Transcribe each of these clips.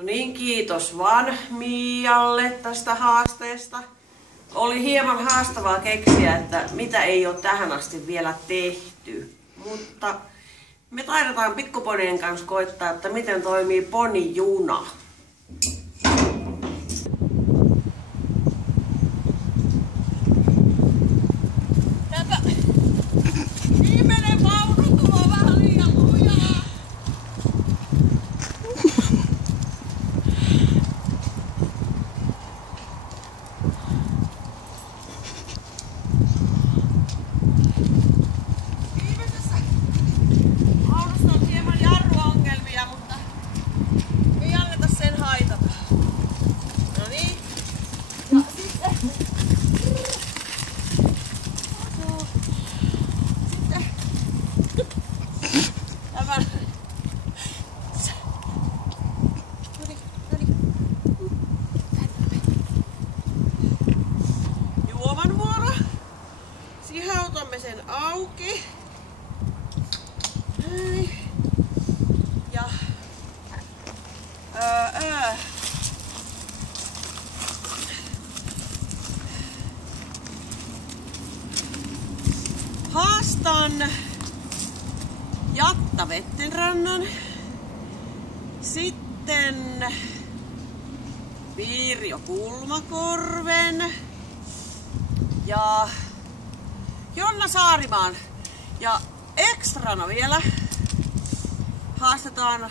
No niin, kiitos vaan Mialle tästä haasteesta. Oli hieman haastavaa keksiä, että mitä ei ole tähän asti vielä tehty. Mutta me taidetaan pikkuponien kanssa koittaa, että miten toimii ponijuna. Viimeinen vaunu tuo vähän liian lujaa. Viimeisessä vaunussa on hieman jarruongelmia, mutta ei anneta sen haitata. No niin. Ja sitten tämä. Juoman vuoro. Sihautamme sen auki. Näin. Ja haastan Jatta Vettenrannan. Sitten Pirjo Kulmakorven ja Jonna Saarimaan. Ja ekstrana vielä haastetaan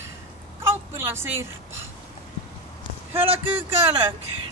Kauppilan Sirpa. Hölky kölky.